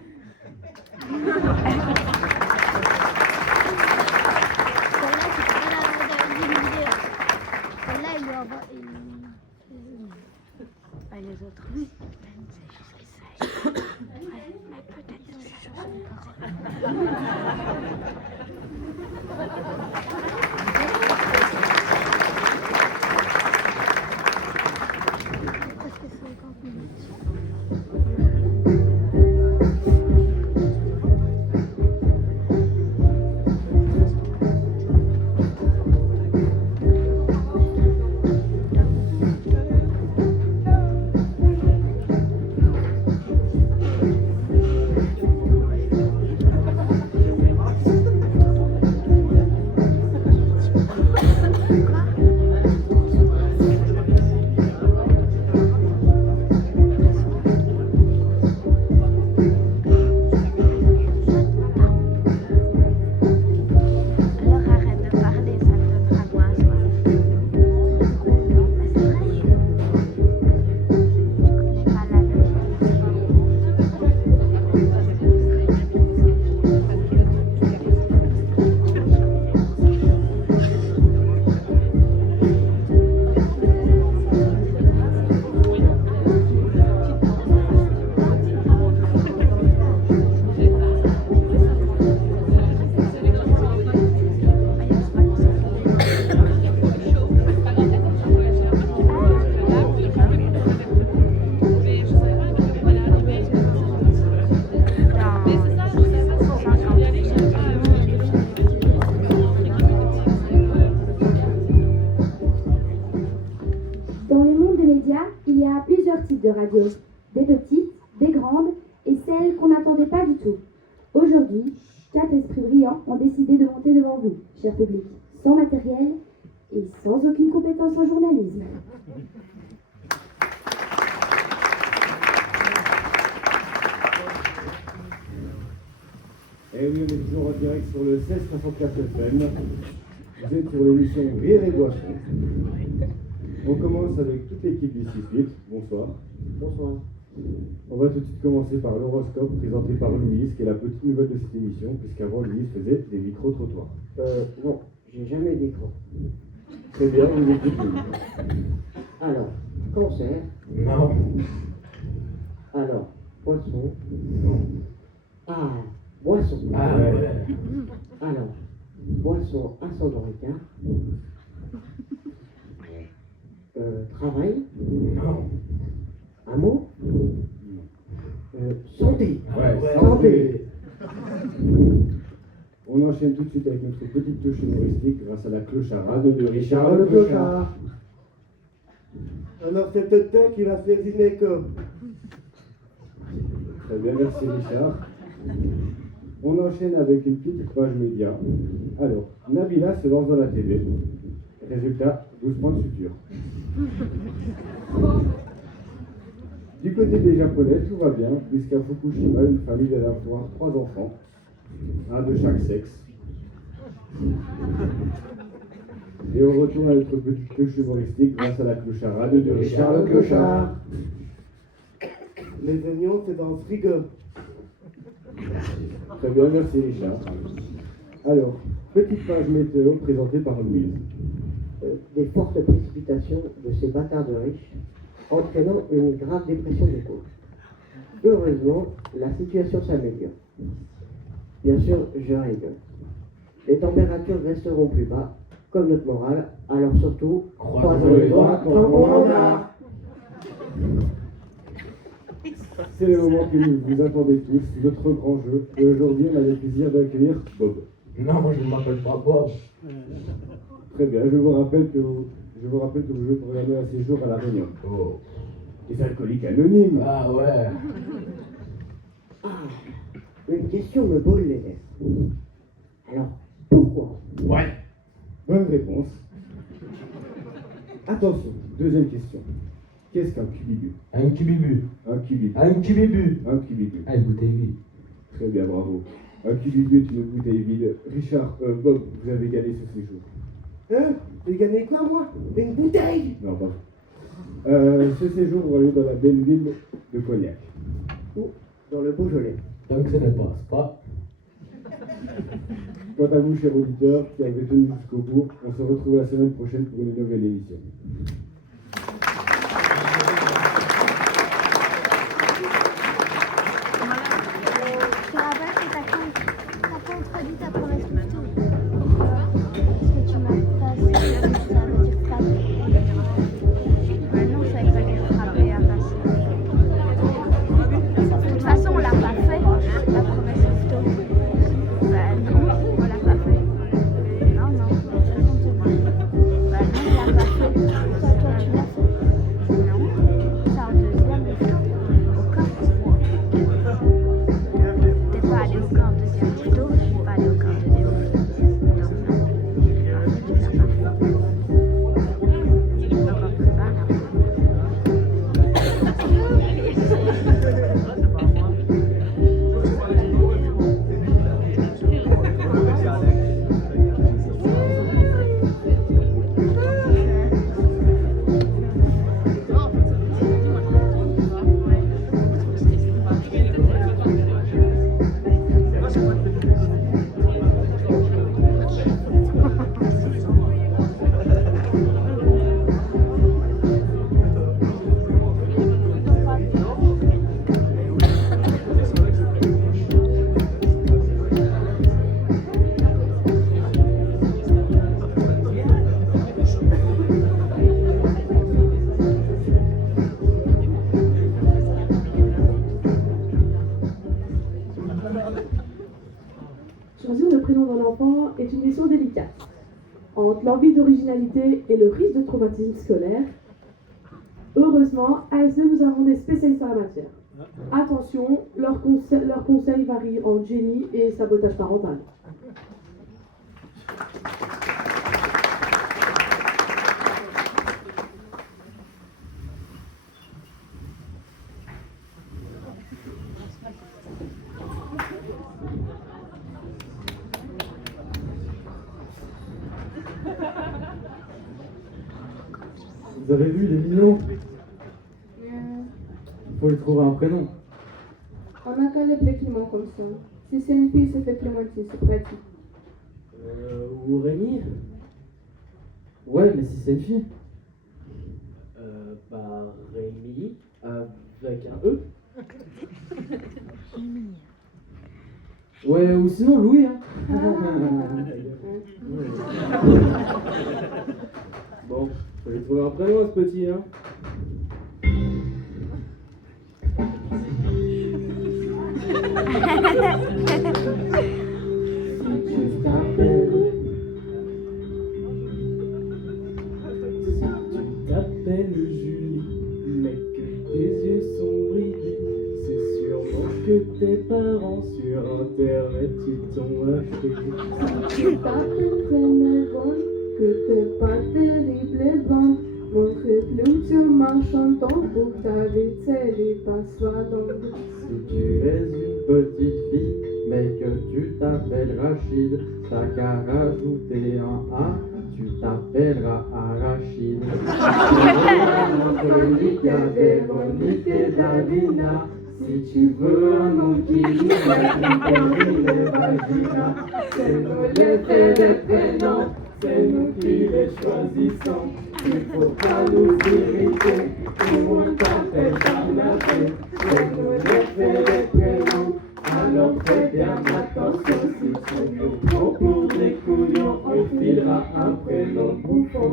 Celle-là, il doit avoir... Pas les autres. C'est juste que ça... Mais peut-être que je presque 50 minutes. types de radios, des petites, des grandes et celles qu'on n'attendait pas du tout. Aujourd'hui, 4 esprits brillants ont décidé de monter devant vous, cher public, sans matériel et sans aucune compétence en journalisme. Et oui, on est toujours en direct sur le 1664 FM. Vous êtes sur l'émission Rire et Boisson. On commence avec toute l'équipe du 6-8. Bonsoir. Bonsoir. On va tout de suite commencer par l'horoscope présenté par Louise, qui est la petite nouvelle de cette émission, puisqu'avant Louise faisait des micro-trottoirs. Non, j'ai jamais d'écran. Très bien, vous écoutez Louise. Alors, cancer. Non. Alors, poisson. Non. Ah, boisson. Ah ouais. Alors, boisson ascendant écart. Travail. Non. Amour. Santé. Ouais, santé. On enchaîne tout de suite avec notre petite touche humoristique grâce à la clocharade de Richard le le Clochard. Alors, c'est peut-être qui va faire gynéco. Très bien, merci Richard. On enchaîne avec une petite page média. Alors, Nabila se lance dans la TV. Résultat, 12 points de suture. Du côté des Japonais, tout va bien, puisqu'à Fukushima, une famille vient d'avoir 3 enfants, un de chaque sexe. Et on retourne à notre petite touche humoristique grâce à la clocharade de Richard le Clochard. Les oignons, c'est dans le frigo. Très bien, merci Richard. Alors, petite page météo présentée par Louise. Des fortes précipitations de ces bâtards de riches, entraînant une grave dépression des côtes. Heureusement, la situation s'améliore. Bien sûr, je rigole. Les températures resteront plus bas, comme notre morale, alors surtout, croisons les doigts tant qu'on en a. C'est le moment que vous attendez tous, notre grand jeu. Et aujourd'hui, on a le plaisir d'accueillir Bob. Non, moi je ne m'appelle pas Bob. Très bien, je vous rappelle que vous jouez pour gagner un séjour à La Réunion. Oh. Les alcooliques anonymes. Ah ouais. Ah, une question me brûle les lèvres. Alors, pourquoi? Ouais. Bonne réponse. Attention, deuxième question. Qu'est-ce qu'un cubibu? Un cubibu. Un cubibu. Un cubibu. Un cubibu. Ah, une bouteille vide. Très bien, bravo. Un cubibu est une bouteille vide. Richard, Bob, vous avez gagné ce séjour. Hein? J'ai gagné quoi, moi? Une bouteille? Non, pas. Ce séjour va aller dans la belle ville de Cognac. Ou dans le Beaujolais. Donc ça ne passe pas. Quant à vous, chers auditeurs, qui avez tenu jusqu'au bout, on se retrouve la semaine prochaine pour une nouvelle émission. Je te rappelle que t'as pas introduit ta promesse plus tôt. Parce que tu m'as pas dit ça veut dire frapper. Non, ça veut pas dire frapper à passer. De toute façon, on l'a pas fait, la promesse plus tôt. Bah non, on l'a pas fait. Non, de toute façon, c'est moi. Bah non, on l'a pas fait. Toi, tu l'as fait. Non, c'est en deuxième de fin. Au camp. T'es pas allé au camp deuxième plutôt, je suis pas allé au camp deuxième. Donc non, en fait tu l'as pas fait. Donc on peut pas, non. Choisir le prénom d'un enfant est une mission délicate. Entre l'envie d'originalité et le risque de traumatisme scolaire, heureusement, à ASE, nous avons des spécialistes en la matière. Attention, leurs conseils varient entre génie et sabotage parental. Vous avez vu, il est mignon. Il faut lui trouver un prénom. On n'a qu'à l'appeler Clément comme ça. Si c'est une fille, ça fait Clémentine, c'est pratique. Ou Rémi. Ouais, mais si c'est une fille. Bah, Rémi, avec un E. Ouais, ou sinon Louis, hein. Bon, faut lui trouver un prénom, ce petit, hein. T'appelles Julie, mais que tes yeux sont bridés, c'est sûrement que tes parents sur internet ils t'ont acheté. Tu t'appelles Fénégon, que t'es pas terrible et bon. Montre plus tu marches en temps pour ta vie, les passoires longues. Si tu es une petite fille, mais que tu t'appelles Rachid, t'as qu'à rajouter un A, tu t'appelleras Arachide. Monica, Véronique et Davina, Si tu veux un nom qui nous termine vagina, c'est nous les faits des prénoms, c'est nous qui les choisissons. Il faut pas nous irriter, nous on t'appelle Barnabé, c'est nous les faits des prénoms. Alors fais bien attention, si tu nous prends pour des couillons, on filera un prénom bouffon.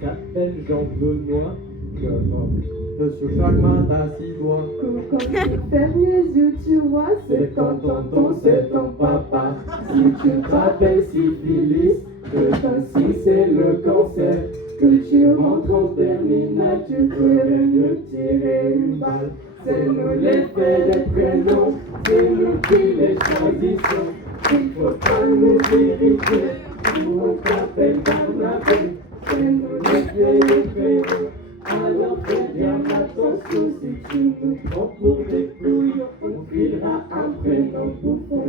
T'appelles Jean-Benoît, Sur chaque main t'as 6 doigts. Quand tu fermes les yeux, tu vois, c'est ton tonton, c'est ton papa. Si tu t'appelles syphilis, que ton signe c'est le cancer. Que tu rentres en terminale, tu ferais mieux tirer une balle. C'est nous les faits des prénoms, c'est nous qui les choisissons. Il faut pas nous irriter, nous on t'appelle Barnabé. C'est nous les faits des prénoms. Alors fais bien attention, si tu nous prends pour des couilles, on filera un prénom bouffon.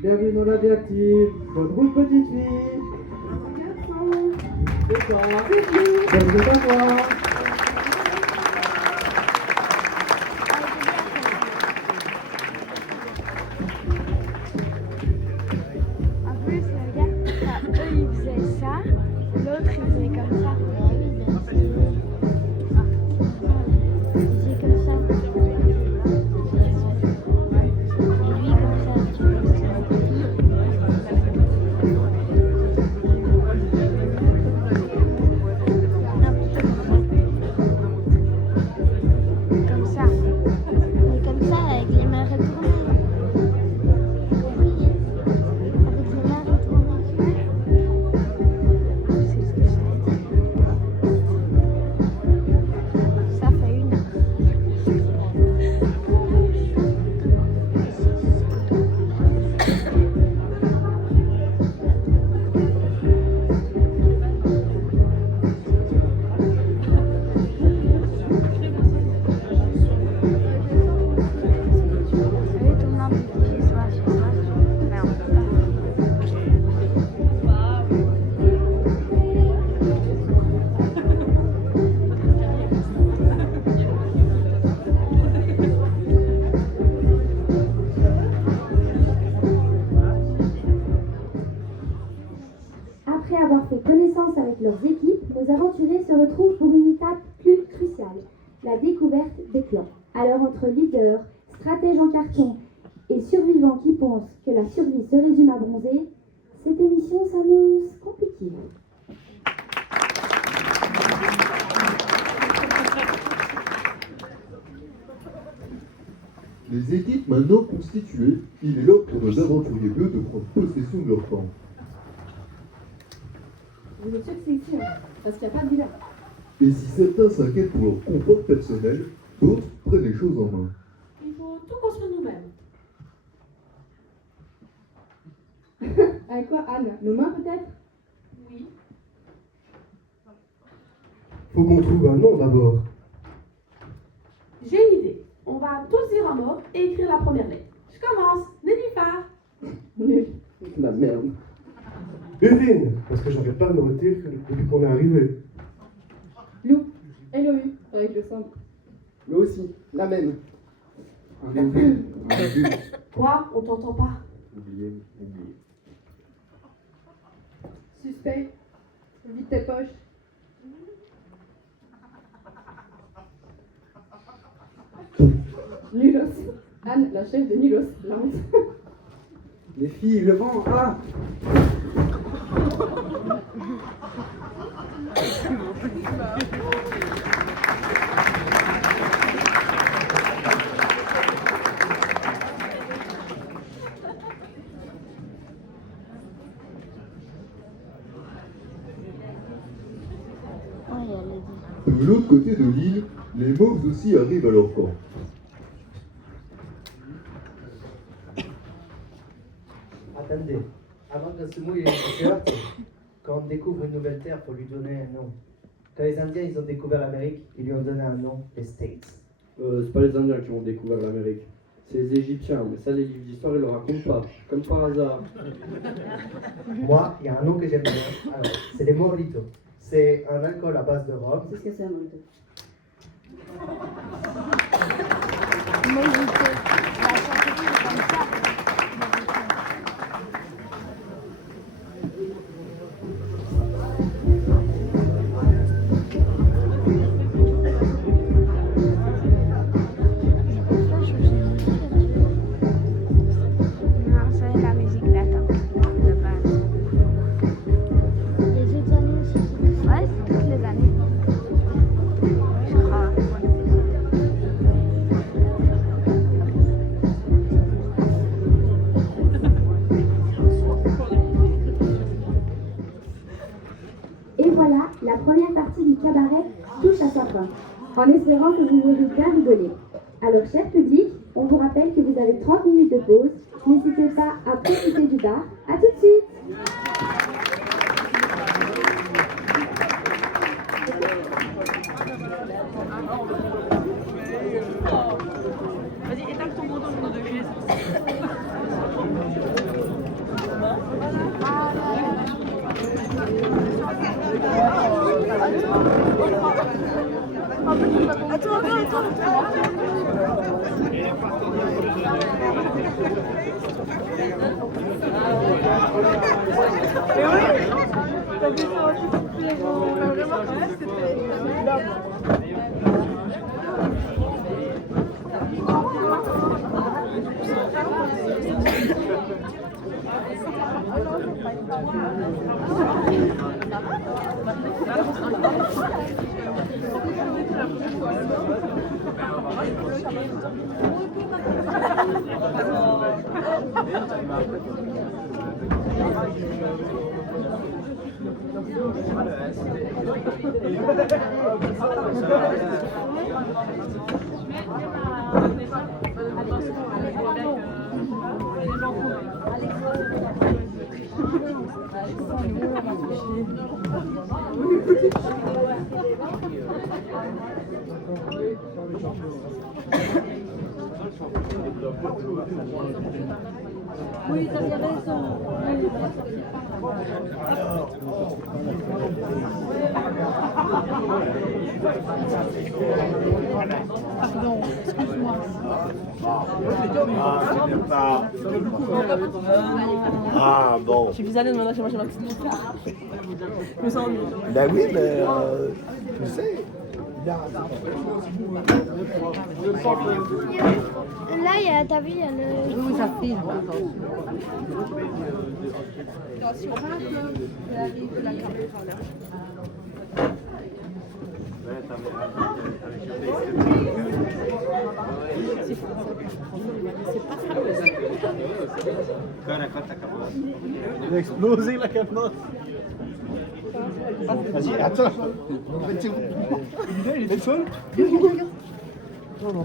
Bienvenue dans la vie active. Bonne route, petite fille. C'est quoi? Bienvenue à toi. En plus, regarde, eux ils faisaient ça, l'autre il faisait comme ça. Il faisait comme ça. Et lui comme ça, tu vois. Comme ça. Mais comme ça, avec les mains retournées. Avec les mains retournées. C'est ce que ça veut dire. Ça fait une heure. Je vais tourner un peu chez soi, mais on peut pas. Après avoir fait connaissance avec leurs équipes, nos aventuriers se retrouvent pour une étape plus cruciale, la découverte des clans. Alors entre leaders, stratèges en carton et survivants qui pensent que la survie se résume à bronzer, cette émission s'annonce compliquée. Les équipes maintenant constituées, il est l'heure pour nos aventuriers bleus de prendre possession de leur camp. Vous êtes sûr que c'est ici, hein, parce qu'il n'y a pas de villa. Et si certains s'inquiètent pour leur confort personnel, d'autres prennent les choses en main. Il faut tout construire nous-mêmes. Avec quoi, Anne? Nos mains peut-être? Oui. Faut qu'on trouve un nom d'abord. J'ai une idée. On va tous dire un mot et écrire la première lettre. Je commence. Nénuphar. Nul. La merde. Uvine, parce que j'arrête pas de me retenir depuis qu'on est arrivé. Lou. L-O-U, avec le simple. Nous aussi, la même. Quoi? On t'entend pas. Oubliez. Suspect. Vide tes poches. Nulos. Anne, la chef de Nulos. La honte. Les filles, le vent, ah. De l'autre côté de l'île, les mauves aussi arrivent à leur camp. Attendez, avant de se mouiller les t-shirts, quand on découvre une nouvelle terre, faut lui donner un nom. Quand les Indiens ils ont découvert l'Amérique, ils lui ont donné un nom, les States. C'est pas les Indiens qui ont découvert l'Amérique. C'est les Égyptiens, mais ça les livres d'histoire ils le racontent pas. Comme par hasard. Moi, il y a un nom que j'aime bien. Alors, c'est les Morlitos. C'est un alcool à base de rhum. C'est ce que c'est un mojito. Moi, j'étais la chanteuse comme ça. Non, c'est la musique d'attente de base. Les autres années aussi? Ouais, c'est toutes les années. Je crois. Et voilà, la première partie du cabaret touche à sa fin, en espérant que vous aurez bien rigolé. Alors, cher public, on vous rappelle que vous avez 30 minutes de pause. N'hésitez pas à profiter du bar. À tout de suite! Vas-y, étale ton bandeau pour nous deviner. Mais oui, t'as vu ça aussi, c'est vraiment Oui, t'avais raison. Pardon, excuse-moi. Ah, c'est pas. Ah, bon. Je suis bizarre de demander chez moi, j'ai ma petite guitare. Je me sens mieux. Ben oui, mais tu sais. Là, t'as vu, il y a le... Oui, ça filme. Il a explosé la capote. Vas-y, attends. Il est seul? Non, non,